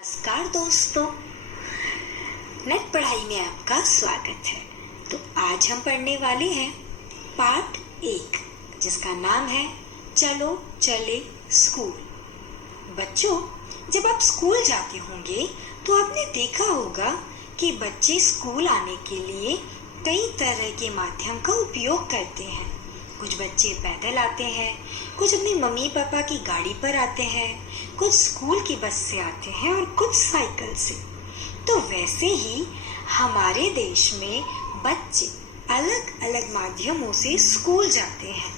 नमस्कार दोस्तों, नेट पढ़ाई में आपका स्वागत है। तो आज हम पढ़ने वाले हैं पाठ 1 जिसका नाम है चलो चले स्कूल। बच्चों, जब आप स्कूल जाते होंगे तो आपने देखा होगा कि बच्चे स्कूल आने के लिए कई तरह के माध्यम का उपयोग करते हैं। कुछ बच्चे पैदल आते हैं, कुछ अपनी मम्मी पापा की गाड़ी पर आते हैं, कुछ स्कूल की बस से आते हैं और कुछ साइकिल से। तो वैसे ही हमारे देश में बच्चे अलग अलग माध्यमों से स्कूल जाते हैं।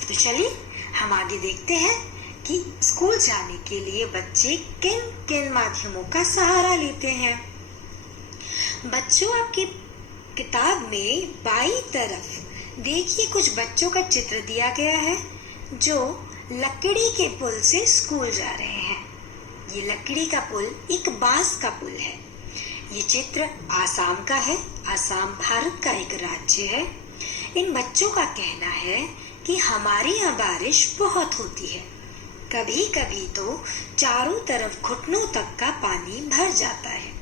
तो चलिए हम आगे देखते हैं कि स्कूल जाने के लिए बच्चे किन किन माध्यमों का सहारा लेते हैं। बच्चों, आपकी किताब में बाईं तरफ देखिए कुछ बच्चों का चित्र दिया गया है जो लकड़ी के पुल से स्कूल जा रहे हैं। ये लकड़ी का पुल एक बांस का पुल है। ये चित्र आसाम का है। आसाम भारत का एक राज्य है। इन बच्चों का कहना है कि हमारे यहाँ बारिश बहुत होती है। कभी कभी तो चारों तरफ घुटनों तक का पानी भर जाता है।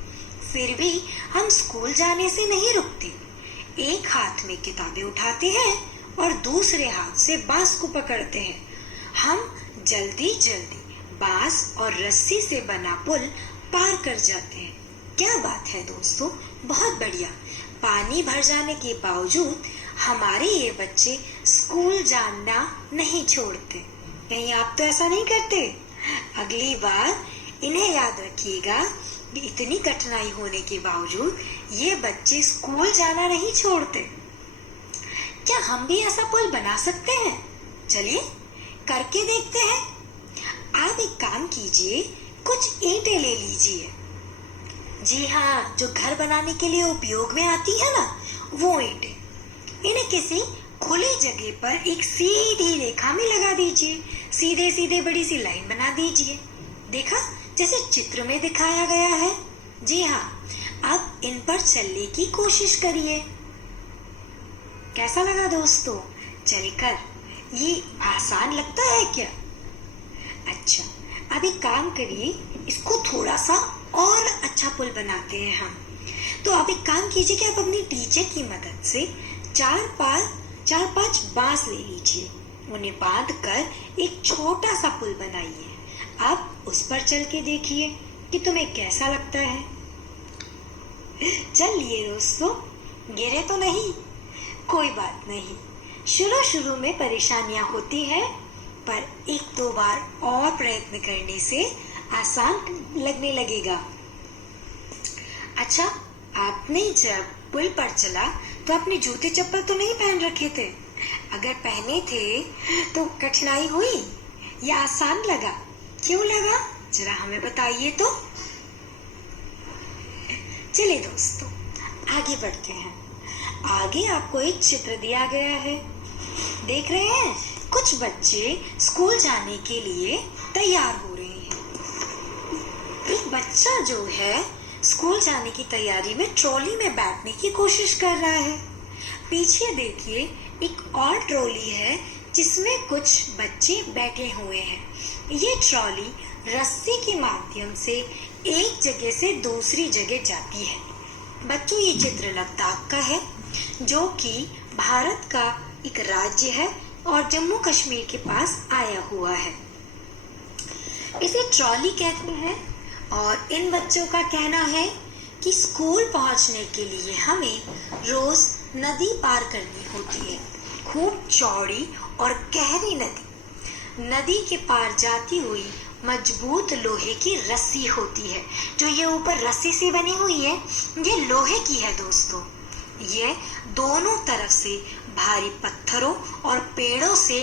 फिर भी हम स्कूल जाने से नहीं रुकते। एक हाथ में किताबें उठाते हैं और दूसरे हाथ से बांस को पकड़ते हैं। हम जल्दी जल्दी बांस और रस्सी से बना पुल पार कर जाते हैं। क्या बात है दोस्तों, बहुत बढ़िया। पानी भर जाने के बावजूद हमारे ये बच्चे स्कूल जाना नहीं छोड़ते। कहीं आप तो ऐसा नहीं करते? अगली बार इन्हें याद रखिएगा कि इतनी कठिनाई होने के बावजूद ये बच्चे स्कूल जाना नहीं छोड़ते। क्या हम भी ऐसा पुल बना सकते हैं? चलिए करके देखते हैं। आप एक काम कीजिए, कुछ ईंटें ले लीजिए। जी हाँ, जो घर बनाने के लिए उपयोग में आती है ना, वो ईंटें। इन्हें किसी खुली जगह पर एक सीधी रेखा में लगा दीजिए। सीधे सीधे बड़ी सी लाइन बना दीजिए। देखा, जैसे चित्र में दिखाया गया है। जी हाँ, अब इन पर चलने की कोशिश करिए। कैसा लगा दोस्तों चलकर? ये आसान लगता है क्या? अच्छा, अब एक काम करिए, इसको थोड़ा सा और अच्छा पुल बनाते हैं हम। तो आप एक काम कीजिए कि आप अपनी टीचर की मदद से चार पांच बांस ले लीजिए। उन्हें बांध कर एक छोटा सा पुल बनाइए। आप उस पर चल के देखिए कि तुम्हें कैसा लगता है। चलिए दोस्तों, गिरे तो नहीं? कोई बात नहीं। शुरू में परेशानियां होती हैं, पर एक दो बार और प्रयत्न करने से आसान लगने लगेगा। अच्छा, आपने जब पुल पर चला तो आपने जूते चप्पल तो नहीं पहन रखे थे? अगर पहने थे तो कठिनाई हुई या आसान लगा? क्यों लगा, जरा हमें बताइए तो। चलिए दोस्तों, आगे बढ़ते हैं। आगे आपको एक चित्र दिया गया है। देख रहे हैं, कुछ बच्चे स्कूल जाने के लिए तैयार हो रहे हैं। एक बच्चा जो है स्कूल जाने की तैयारी में ट्रॉली में बैठने की कोशिश कर रहा है। पीछे देखिए एक और ट्रॉली है जिसमें कुछ बच्चे बैठे हुए हैं। ये ट्रॉली रस्सी के माध्यम से एक जगह से दूसरी जगह जाती है। बच्चों, ये चित्र लद्दाख का है जो कि भारत का एक राज्य है और जम्मू कश्मीर के पास आया हुआ है। इसे ट्रॉली कहते हैं और इन बच्चों का कहना है कि स्कूल पहुंचने के लिए हमें रोज नदी पार करनी होती है। खूब चौड़ी और गहरी नदी के पार जाती हुई मजबूत लोहे की रस्सी होती है। जो ये ऊपर रस्सी सी बनी हुई है, ये लोहे की है दोस्तों। ये दोनों तरफ से भारी पत्थरों और पेड़ों से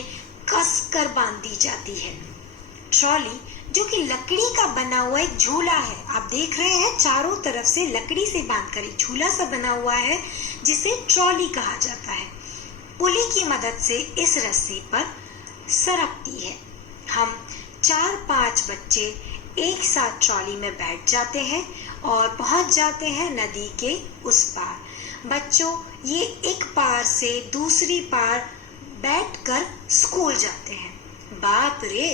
कसकर बांधी जाती है। ट्रॉली जो कि लकड़ी का बना हुआ एक झूला है, आप देख रहे हैं चारों तरफ से लकड़ी से बांधकर एक झूला सा बना हुआ है जिसे ट्रॉली कहा जाता है। पुली की मदद से इस रस्सी पर सरकती है। हम 4-5 बच्चे एक साथ ट्रॉली में बैठ जाते हैं और पहुंच जाते हैं नदी के उस पार। बच्चों, ये एक पार से दूसरी पार बैठकर स्कूल जाते हैं। बाप रे,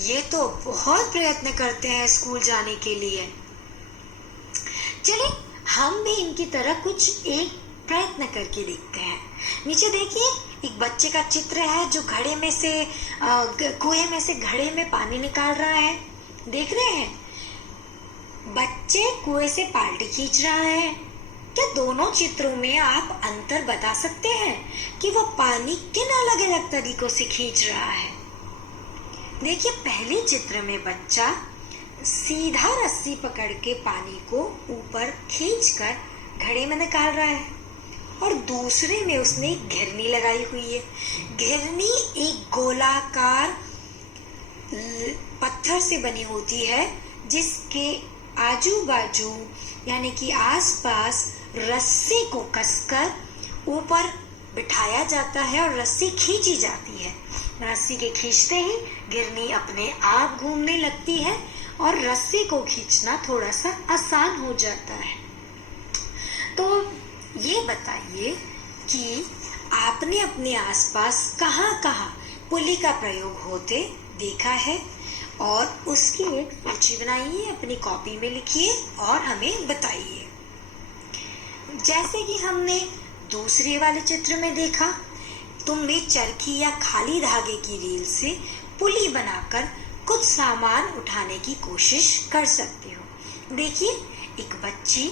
ये तो बहुत प्रयत्न करते हैं स्कूल जाने के लिए। चलिए हम भी इनकी तरह कुछ एक प्रयत्न करके देखते हैं। नीचे देखिए एक बच्चे का चित्र है जो घड़े में से कुएं में से घड़े में पानी निकाल रहा है। देख रहे हैं, बच्चे कुएं से बाल्टी खींच रहा है। क्या दोनों चित्रों में आप अंतर बता सकते हैं कि वो पानी किन अलग अलग तरीकों से खींच रहा है? देखिए पहले चित्र में बच्चा सीधा रस्सी पकड़ के पानी को ऊपर खींचकर घड़े में निकाल रहा है और दूसरे में उसने एक घिरनी लगाई हुई है। घिरनी एक गोलाकार पत्थर से बनी होती है जिसके आजू बाजू यानी कि आसपास रस्सी को कसकर ऊपर बिठाया जाता है और रस्सी खींची जाती है। रस्सी के खींचते ही घिरनी अपने आप घूमने लगती है और रस्सी को खींचना थोड़ा सा आसान हो जाता है। तो ये बताइए कि आपने अपने आसपास कहाँ-कहाँ पुली का प्रयोग होते देखा है और उसकी एक सूची बनाइए, अपनी कॉपी में लिखिए और हमें बताइए। जैसे कि हमने दूसरे वाले चित्र में देखा, तुम भी चरखी या खाली धागे की रील से पुली बनाकर कुछ सामान उठाने की कोशिश कर सकते हो। देखिए एक बच्ची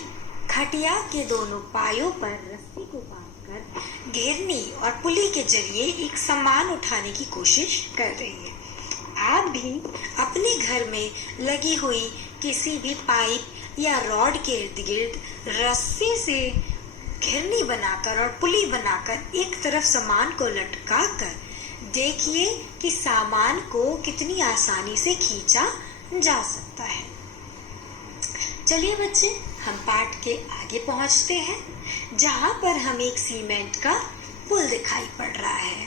खटिया के दोनों पायों पर रस्सी को बांधकर घेरनी और पुली के जरिए एक सामान उठाने की कोशिश कर रही है। आप भी अपने घर में लगी हुई किसी भी पाइप या रॉड के इर्द गिर्द रस्सी से घिरनी बनाकर और पुली बनाकर एक तरफ सामान को लटका कर देखिए कि सामान को कितनी आसानी से खींचा जा सकता है। चलिए बच्चे, हम पाठ के आगे पहुंचते हैं जहां पर हमें एक सीमेंट का पुल दिखाई पड़ रहा है।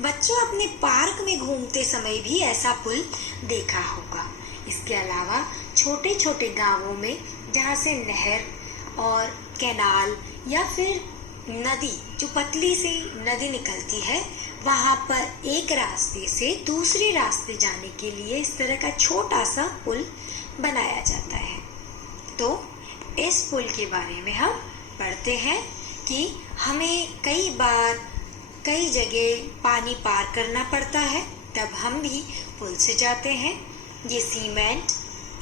बच्चों अपने पार्क में घूमते समय भी ऐसा पुल देखा होगा। इसके अलावा छोटे छोटे गांवों में जहां से नहर और कैनाल या फिर नदी, जो पतली सी नदी निकलती है, वहां पर एक रास्ते से दूसरे रास्ते जाने के लिए इस तरह का छोटा सा पुल बनाया जाता है। तो इस पुल के बारे में हम पढ़ते हैं कि हमें कई बार कई जगह पानी पार करना पड़ता है, तब हम भी पुल से जाते हैं। ये सीमेंट,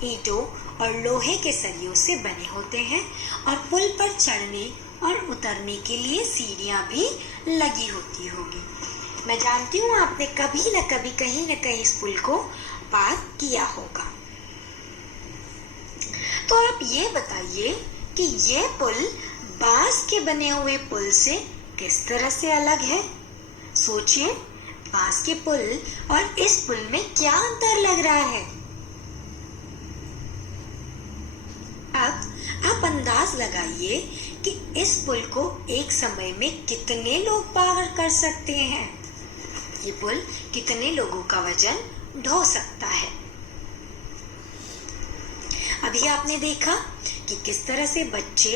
ईंटों और लोहे के सरियों से बने होते हैं और पुल पर चढ़ने और उतरने के लिए सीढ़ियां भी लगी होती होगी। मैं जानती हूँ आपने कभी न कभी कहीं न कहीं इस पुल को पार किया होगा। तो आप ये बताइए कि ये पुल बांस के बने हुए पुल से किस तरह से अलग है? सोचिए, बांस के पुल और इस पुल में क्या अंतर लग रहा है? अब आप अंदाज लगाइए कि इस पुल को एक समय में कितने लोग पार कर सकते हैं। ये पुल कितने लोगों का वजन ढो सकता है। अभी आपने देखा कि किस तरह से बच्चे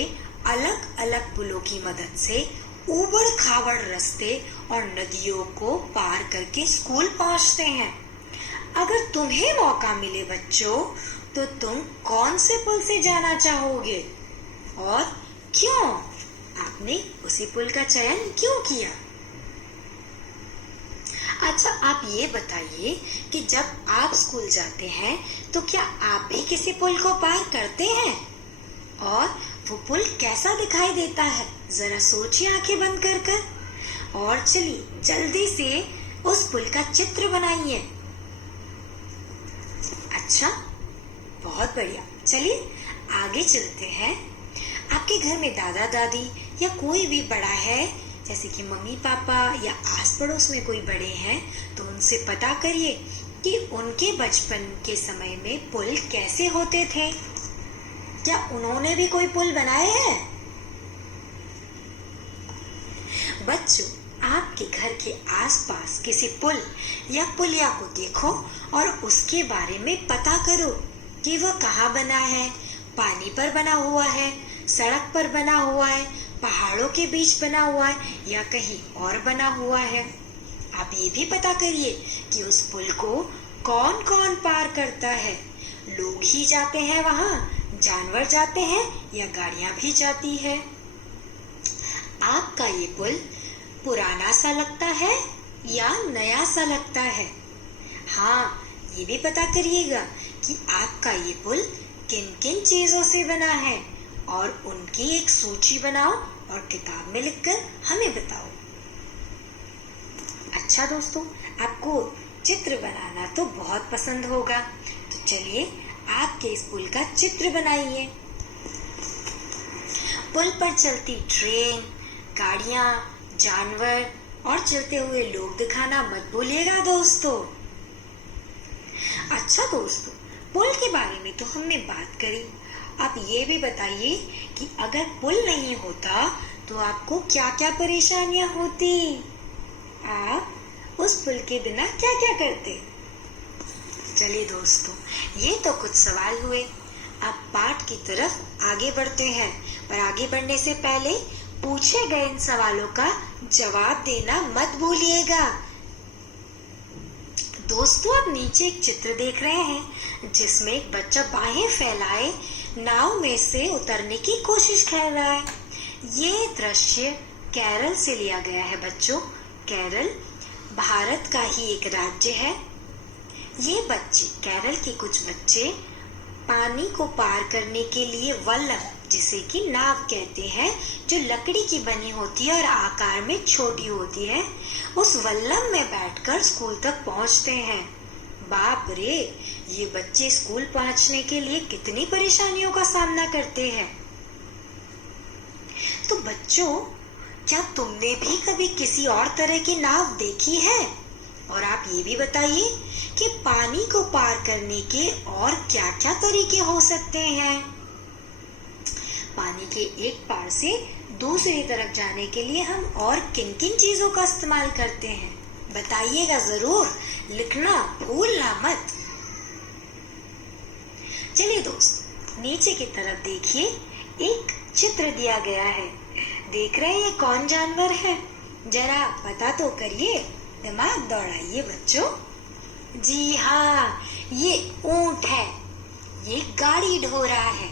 अलग अलग पुलों की मदद से ऊबड़ खाबड़ रास्ते और नदियों को पार करके स्कूल पहुंचते हैं। अगर तुम्हें मौका मिले बच्चों, तो तुम कौन से पुल से जाना चाहोगे और क्यों? आपने उसी पुल का चयन क्यों किया? अच्छा, आप ये बताइए कि जब आप स्कूल जाते हैं तो क्या आप भी किसी पुल को पार करते हैं? और वो पुल कैसा दिखाई देता है? जरा सोचिए आंखें बंद कर कर और चलिए जल्दी से उस पुल का चित्र बनाइए। अच्छा, बहुत बढ़िया। चलिए आगे चलते हैं। आपके घर में दादा दादी या कोई भी बड़ा है, जैसे कि मम्मी पापा या आस पड़ोस में कोई बड़े हैं, तो उनसे पता करिए कि उनके बचपन के समय में पुल कैसे होते थे। क्या उन्होंने भी कोई पुल बनाए हैं? बच्चों, आपके घर के आसपास किसी पुल या पुलिया को देखो और उसके बारे में पता करो कि वह कहाँ बना है। पानी पर बना हुआ है, सड़क पर बना हुआ है, पहाड़ों के बीच बना हुआ है या कहीं और बना हुआ है। आप ये भी पता करिए कि उस पुल को कौन कौन पार करता है। लोग ही जाते हैं वहाँ, जानवर जाते हैं या गाड़ियां भी जाती है? आपका ये पुल पुराना सा लगता है या नया सा लगता है? हाँ, ये भी पता करिएगा कि आपका ये पुल किन किन चीजों से बना है और उनकी एक सूची बनाओ और किताब में लिखकर हमें बताओ। अच्छा दोस्तों, आपको चित्र बनाना तो बहुत पसंद होगा, तो चलिए आपके इस पुल का चित्र बनाइए। पुल पर चलती ट्रेन, गाड़ियां, जानवर और चलते हुए लोग दिखाना मत भूलिएगा दोस्तों। अच्छा दोस्तों, पुल के बारे में तो हमने बात करी। आप ये भी बताइए कि अगर पुल नहीं होता तो आपको क्या क्या परेशानियां होती? आप उस पुल के बिना क्या क्या करते? चलिए दोस्तों, ये तो कुछ सवाल हुए। अब पाठ की तरफ आगे बढ़ते हैं, पर आगे बढ़ने से पहले पूछे गए इन सवालों का जवाब देना मत भूलिएगा। दोस्तों, आप नीचे एक चित्र देख रहे हैं जिसमें एक बच्चा बाहें फैलाए नाव में से उतरने की कोशिश कर रहा है। ये दृश्य केरल से लिया गया है बच्चों। केरल भारत का ही एक राज्य है। ये बच्चे, केरल के कुछ बच्चे पानी को पार करने के लिए वल्लम, जिसे कि नाव कहते हैं, जो लकड़ी की बनी होती है और आकार में छोटी होती है, उस वल्लम में बैठकर स्कूल तक पहुंचते हैं। बाप रे, ये बच्चे स्कूल पहुंचने के लिए कितनी परेशानियों का सामना करते हैं। तो बच्चों, क्या तुमने भी कभी किसी और तरह की नाव देखी है? और आप ये भी बताइए कि पानी को पार करने के और क्या क्या तरीके हो सकते हैं। पानी के एक पार से दूसरी तरफ जाने के लिए हम और किन किन चीजों का इस्तेमाल करते हैं? बताइएगा जरूर, लिखना भूलना मत। चलिए दोस्त, नीचे की तरफ देखिए, एक चित्र दिया गया है। देख रहे हैं ये कौन जानवर है? जरा पता तो करिए, दिमाग दौड़ाइए बच्चों। जी हाँ, ये ऊंट है। ये गाड़ी ढो रहा है।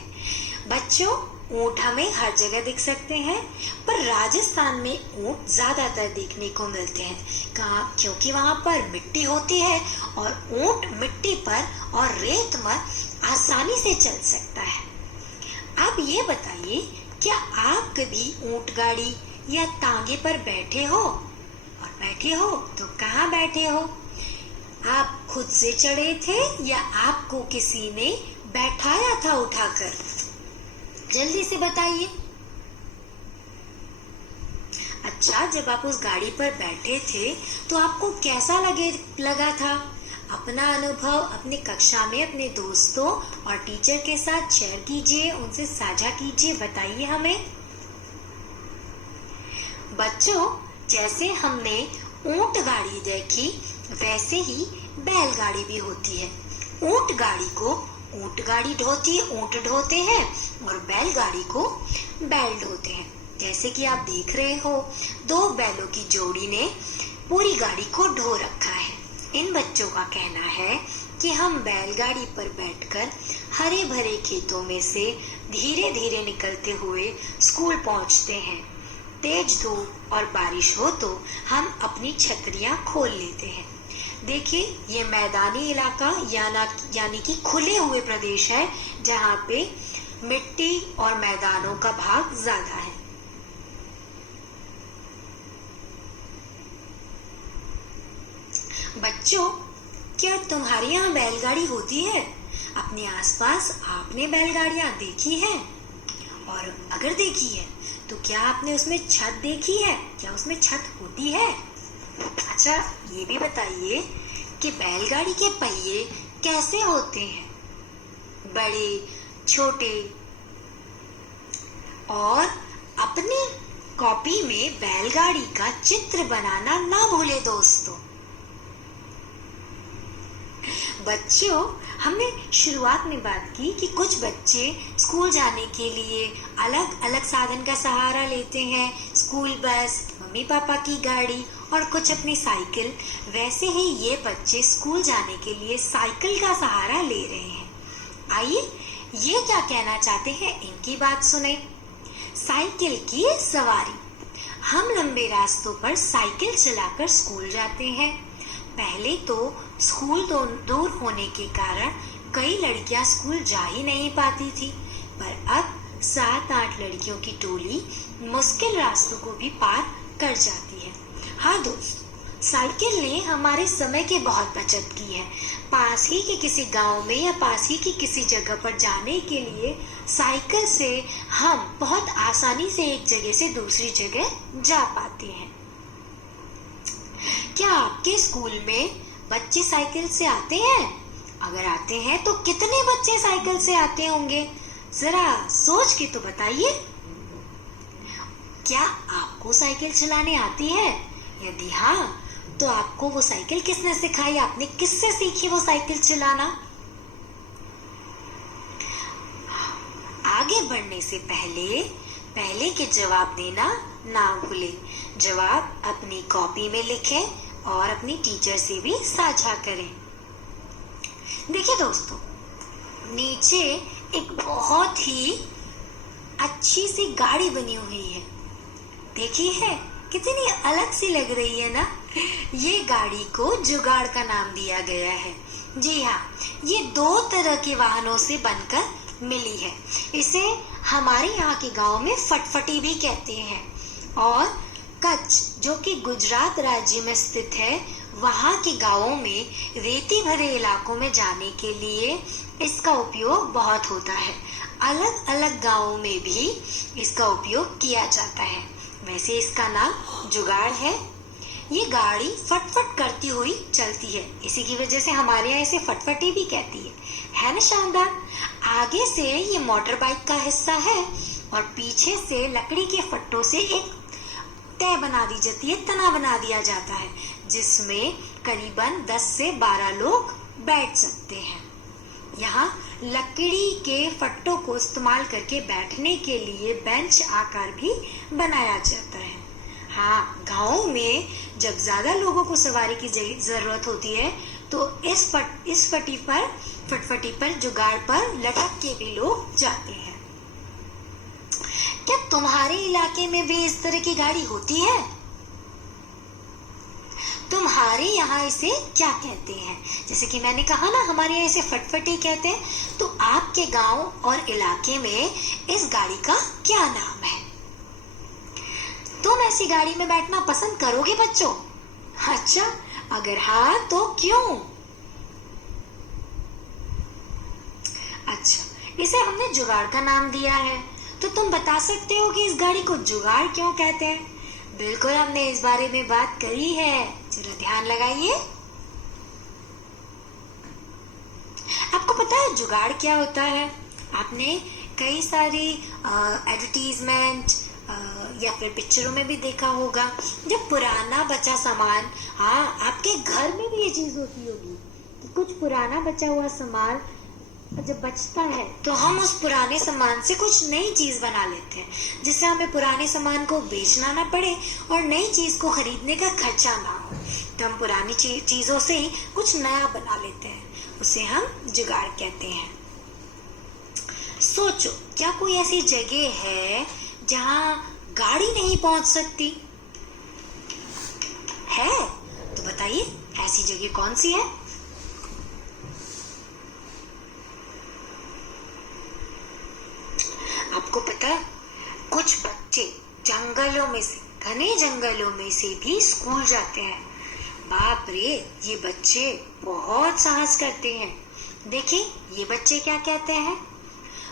बच्चों, ऊंट हमें हर जगह दिख सकते हैं, पर राजस्थान में ऊंट ज्यादातर देखने को मिलते हैं। कहाँ? क्योंकि वहाँ पर मिट्टी होती है और ऊंट मिट्टी पर और रेत में आसानी से चल सकता है। आप ये बताइए, क्या आप कभी ऊंट गाड़ी या तांगे पर बैठे हो? और बैठे हो तो कहाँ बैठे हो? आप खुद से चढ़े थे या आपको किसी ने बैठाया था उठाकर? जल्दी से बताइए। अच्छा, जब आप उस गाड़ी पर बैठे थे तो आपको कैसा लगा था? अपना अनुभव अपने कक्षा में अपने दोस्तों और टीचर के साथ शेयर कीजिए, उनसे साझा कीजिए, बताइए हमें। बच्चों, जैसे हमने ऊंट गाड़ी देखी, वैसे ही बैलगाड़ी भी होती है। ऊंट गाड़ी को ऊंट गाड़ी ढोती है, ऊंट ढोते हैं, और बैलगाड़ी को बैल ढोते हैं। जैसे कि आप देख रहे हो, दो बैलों की जोड़ी ने पूरी गाड़ी को ढो रखा है। इन बच्चों का कहना है कि हम बैलगाड़ी पर बैठकर हरे भरे खेतों में से धीरे धीरे निकलते हुए स्कूल पहुंचते हैं। तेज धूप और बारिश हो तो हम अपनी छतरियां खोल लेते हैं। देखिए, ये मैदानी इलाका यानी कि खुले हुए प्रदेश है, जहाँ पे मिट्टी और मैदानों का भाग ज्यादा है। बच्चों, क्या तुम्हारे यहाँ बैलगाड़ी होती है? अपने आसपास आपने बैलगाड़ियाँ देखी है? और अगर देखी है तो क्या आपने उसमें छत देखी है? क्या उसमें छत होती है? अच्छा, ये भी बताइए कि बैलगाड़ी के पहिए कैसे होते हैं? बड़े, छोटे? और अपनी कॉपी में बैलगाड़ी का चित्र बनाना ना भूले दोस्तों। बच्चों, हमने शुरुआत में बात की कि कुछ बच्चे स्कूल जाने के लिए अलग अलग साधन का सहारा लेते हैं, स्कूल बस, मम्मी पापा की गाड़ी और कुछ अपनी साइकिल। वैसे ही ये बच्चे स्कूल जाने के लिए साइकिल का सहारा ले रहे हैं। आइए ये क्या कहना चाहते हैं, इनकी बात सुने। साइकिल की सवारी। हम लंबे रास्तों पर साइकिल चलाकर स्कूल जाते हैं। पहले तो स्कूल दूर होने के कारण कई लड़कियां स्कूल जा ही नहीं पाती थी, पर अब 7-8 लड़कियों की टोली मुश्किल रास्तों को भी पार कर जाती है। हाँ दोस्त, साइकिल ने हमारे समय की बहुत बचत की है। पास ही के किसी गांव में या पास ही की किसी जगह पर जाने के लिए साइकिल से हम बहुत आसानी से एक जगह से दूसरी जगह जा पाते हैं। क्या आपके स्कूल में बच्चे साइकिल से आते हैं? अगर आते हैं तो कितने बच्चे साइकिल से आते होंगे? जरा सोच के तो बताइए। क्या आपको साइकिल चलाने आती है? यदि हाँ, तो आपको वो साइकिल किसने सिखाई? आपने किससे सीखी वो साइकिल चलाना? आगे बढ़ने से पहले के जवाब देना ना भूलें। जवाब अपनी कॉपी में लिखें और अपनी टीचर से भी साझा करें। देखिए दोस्तों, नीचे एक बहुत ही अच्छी सी गाड़ी बनी हुई है। देखिए है, कितनी अलग सी लग रही है ना। ये गाड़ी को जुगाड़ का नाम दिया गया है। जी हाँ, ये 2 तरह के वाहनों से बनकर मिली है। इसे हमारे यहाँ के गांव में फटफटी भी कहते हैं, और कच्छ, जो कि गुजरात राज्य में स्थित है, वहाँ के गांवों में रेती भरे इलाकों में जाने के लिए इसका उपयोग बहुत होता है। अलग अलग गांवों में भी इसका उपयोग किया जाता है। वैसे इसका नाम जुगाड़ है। ये गाड़ी फटफट करती हुई चलती है, इसी की वजह से हमारे यहाँ इसे फटफटी भी कहती है ना शानदार। आगे से ये मोटर बाइक का हिस्सा है और पीछे से लकड़ी के फट्टों से एक तय बना दी जाती है, तना बना दिया जाता है, जिसमें करीबन 10 से 12 लोग बैठ सकते हैं। यहाँ लकड़ी के फट्टों को इस्तेमाल करके बैठने के लिए बेंच आकार भी बनाया जाता है। हाँ, गाँव में जब ज्यादा लोगों को सवारी की जरूरत होती है तो इस फटफटी पर जुगाड़ पर लटक के भी लोग जाते हैं। क्या तुम्हारे इलाके में भी इस तरह की गाड़ी होती है? तुम्हारे यहाँ इसे क्या कहते हैं? जैसे कि मैंने कहा ना, हमारे यहाँ इसे फटफटी कहते हैं। तो आपके गांव और इलाके में इस गाड़ी का क्या नाम है? तुम ऐसी गाड़ी में बैठना पसंद करोगे बच्चों? अच्छा, अगर हाँ तो क्यों? अच्छा, इसे हमने जुगाड़ का नाम दिया है, तो तुम बता सकते हो कि इस गाड़ी को जुगाड़ क्यों कहते हैं? बिल्कुल, हमने इस बारे में बात करी है। जरा ध्यान लगाइए। आपको पता है जुगाड़ क्या होता है? आपने कई सारी एडवर्टीजमेंट या फिर पिक्चरों में भी देखा होगा। जब पुराना बचा सामान, हाँ, आपके घर में भी ये चीज होती होगी कि कुछ पुराना बचा हुआ सामान जब बचता है तो हम उस पुराने सामान से कुछ नई चीज बना लेते हैं, जिससे हमें पुराने सामान को बेचना ना पड़े और नई चीज को खरीदने का खर्चा ना हो। तो हम पुरानी चीजों से ही कुछ नया बना लेते हैं, उसे हम जुगाड़ कहते हैं। सोचो, क्या कोई ऐसी जगह है जहाँ गाड़ी नहीं पहुंच सकती? है तो बताइए, ऐसी जगह कौन सी है? आपको पता है, कुछ बच्चे घने जंगलों में से भी स्कूल जाते हैं। बाप रे, ये बच्चे बहुत साहस करते हैं। देखिए, ये बच्चे क्या कहते हैं?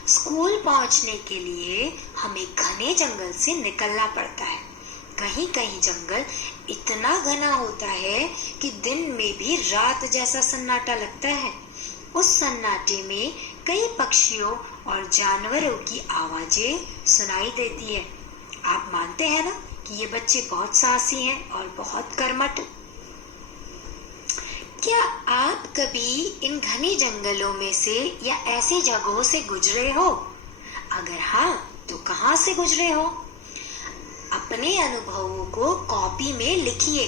स्कूल पहुंचने के लिए हमें घने जंगल से निकलना पड़ता है। कहीं कहीं जंगल इतना घना होता है कि दिन में भी रात जैसा सन्नाटा लगता है। उस सन्नाटे में कई पक्षियों और जानवरों की आवाजें सुनाई देती है। आप मानते हैं ना कि ये बच्चे बहुत साहसी हैं और बहुत कर्मठ। क्या आप कभी इन घने जंगलों में से या ऐसी जगहों से गुजरे हो? अगर हाँ, तो कहाँ से गुजरे हो? अपने अनुभवों को कॉपी में लिखिए।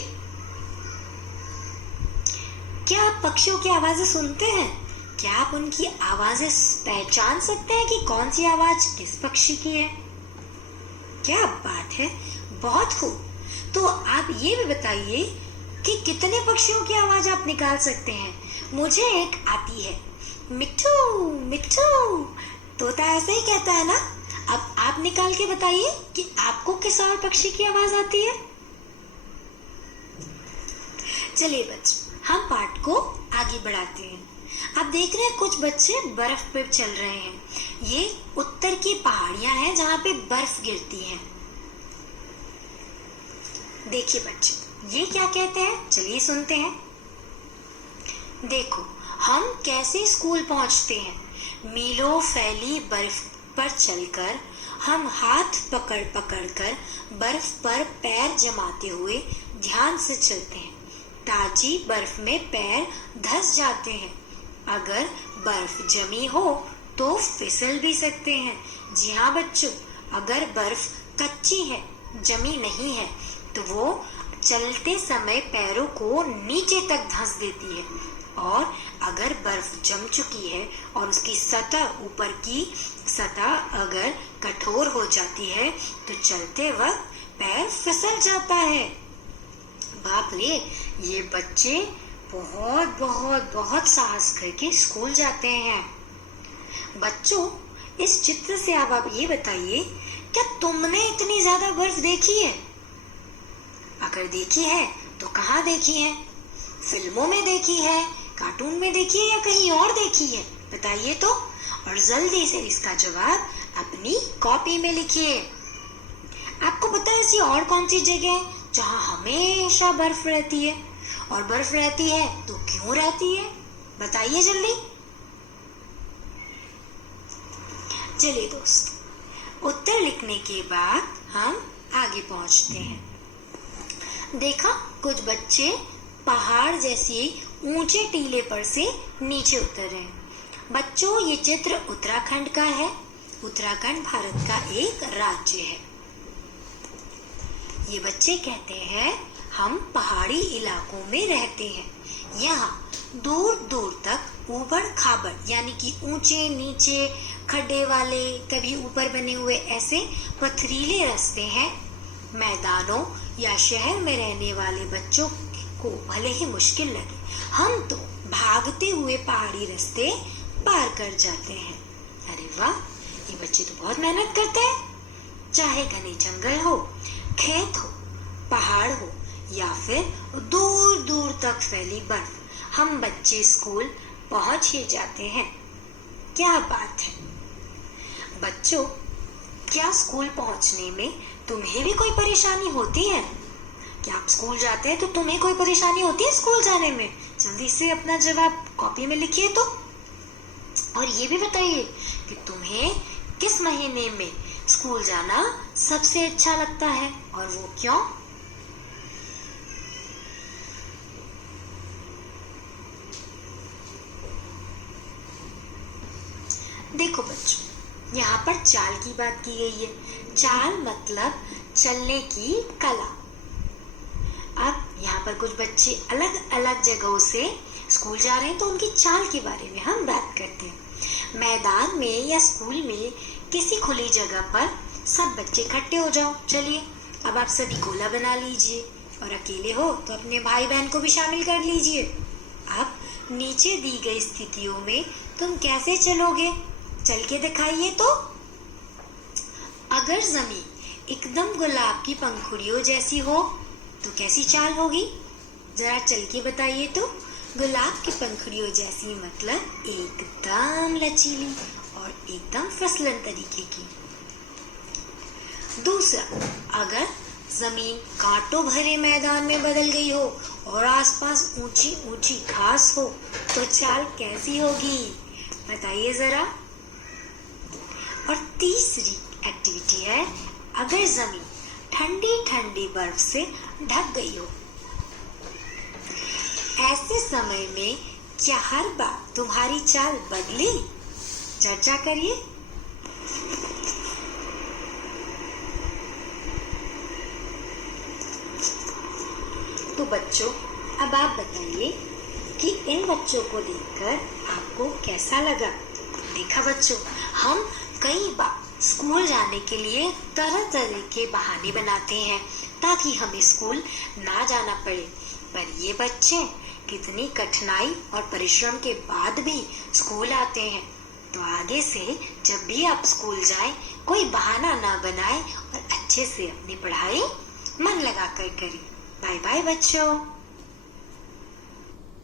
क्या आप पक्षियों की आवाजें सुनते हैं? क्या आप उनकी आवाजें पहचान सकते हैं कि कौन सी आवाज किस पक्षी की है? क्या बात है, बहुत खूब। तो आप ये भी बताइए कि कितने पक्षियों की आवाज आप निकाल सकते हैं? मुझे एक आती है, मिट्ठू मिट्ठू। तोता ऐसे ही कहता है ना। अब आप निकाल के बताइए कि आपको किस और पक्षी की आवाज आती है। चलिए बच्चों, हम पाठ को आगे बढ़ाते हैं। आप देख रहे हैं कुछ बच्चे बर्फ पे चल रहे हैं। ये उत्तर की पहाड़ियां हैं जहाँ पे बर्फ गिरती है। देखिए बच्चे, ये क्या कहते हैं, चलिए सुनते हैं। देखो, हम कैसे स्कूल पहुंचते हैं। मीलों फैली बर्फ पर चलकर हम हाथ पकड़ पकड़ कर बर्फ पर पैर जमाते हुए ध्यान से चलते हैं। ताजी बर्फ में पैर धंस जाते हैं। अगर बर्फ जमी हो तो फिसल भी सकते हैं। जी हाँ बच्चों, अगर बर्फ कच्ची है, जमी नहीं है, तो वो चलते समय पैरों को नीचे तक धंस देती है। और अगर बर्फ जम चुकी है और उसकी सतह, ऊपर की सतह अगर कठोर हो जाती है तो चलते वक्त पैर फिसल जाता है। बाप रे, ये बच्चे बहुत बहुत बहुत साहस करके स्कूल जाते हैं। बच्चों, इस चित्र से अब आप ये बताइए, क्या तुमने इतनी ज्यादा बर्फ देखी है? अगर देखी है तो कहाँ देखी है? फिल्मों में देखी है, कार्टून में देखी है या कहीं और देखी है? बताइए तो, और जल्दी से इसका जवाब अपनी कॉपी में लिखिए। आपको पता है ऐसी और कौन सी जगह है जहाँ हमेशा बर्फ रहती है? और बर्फ रहती है तो क्यों रहती है? बताइए जल्दी। चलिए दोस्त, उत्तर लिखने के बाद हम आगे पहुंचते हैं। देखा, कुछ बच्चे पहाड़ जैसे ऊंचे टीले पर से नीचे उतर रहे हैं। बच्चों, ये चित्र उत्तराखंड का है। उत्तराखंड भारत का एक राज्य है। ये बच्चे कहते हैं, हम पहाड़ी इलाकों में रहते हैं। यहाँ दूर दूर तक ऊबड़ खाबड़ यानी कि ऊंचे नीचे खड्डे वाले, कभी ऊपर बने हुए ऐसे पथरीले रास्ते हैं। मैदानों या शहर में रहने वाले बच्चों को भले ही मुश्किल लगे, हम तो भागते हुए पहाड़ी रास्ते पार कर जाते हैं। अरे वाह, ये बच्चे तो बहुत मेहनत करते हैं। चाहे घने जंगल हो, खेत हो, पहाड़ हो या फिर दूर दूर तक फैली बर्फ, हम बच्चे स्कूल पहुंच ही जाते हैं। क्या बात है बच्चों, क्या स्कूल पहुंचने में तुम्हें भी कोई परेशानी होती है? क्या आप स्कूल जाते हैं तो तुम्हें कोई परेशानी होती है स्कूल जाने में? जल्दी से अपना जवाब कॉपी में लिखिए तो। और ये भी बताइए कि तुम्हें किस महीने में स्कूल जाना सबसे अच्छा लगता है और वो क्यों? देखो बच्चों, यहाँ पर चाल की बात की गई है। चाल मतलब चलने की कला। अब यहाँ पर कुछ बच्चे अलग अलग जगहों से स्कूल जा रहे हैं तो उनकी चाल के बारे में हम बात करते हैं। मैदान में या स्कूल में किसी खुली जगह पर सब बच्चे इकट्ठे हो जाओ। चलिए, अब आप सभी गोला बना लीजिए और अकेले हो तो अपने भाई बहन को भी शामिल कर लीजिए। अब नीचे दी गई स्थितियों में तुम कैसे चलोगे, चल के दिखाइए तो। अगर जमीन एकदम गुलाब की पंखुड़ियों जैसी हो तो कैसी चाल होगी, जरा चल के बताइए तो। गुलाब की पंखुड़ियों जैसी मतलब एकदम लचीली और एकदम फिसलन तरीके की। दूसरा, अगर जमीन कांटों भरे मैदान में बदल गई हो और आसपास ऊंची ऊंची घास हो तो चाल कैसी होगी, बताइए जरा। और तीसरी एक्टिविटी है, अगर जमीन ठंडी ठंडी बर्फ से ढक गई हो, ऐसे समय में क्या हर बार तुम्हारी चाल बदली? चर्चा करिए। तो बच्चों, अब आप बताइए कि इन बच्चों को देखकर आपको आपको कैसा लगा? देखा बच्चों, हम कई बार स्कूल जाने के लिए तरह तरह के बहाने बनाते हैं ताकि हमें स्कूल ना जाना पड़े, पर ये बच्चे कितनी कठिनाई और परिश्रम के बाद भी स्कूल आते हैं। तो आगे से जब भी आप स्कूल जाएं, कोई बहाना ना बनाएं और अच्छे से अपनी पढ़ाई मन लगा कर करें। बाय बाय बच्चों।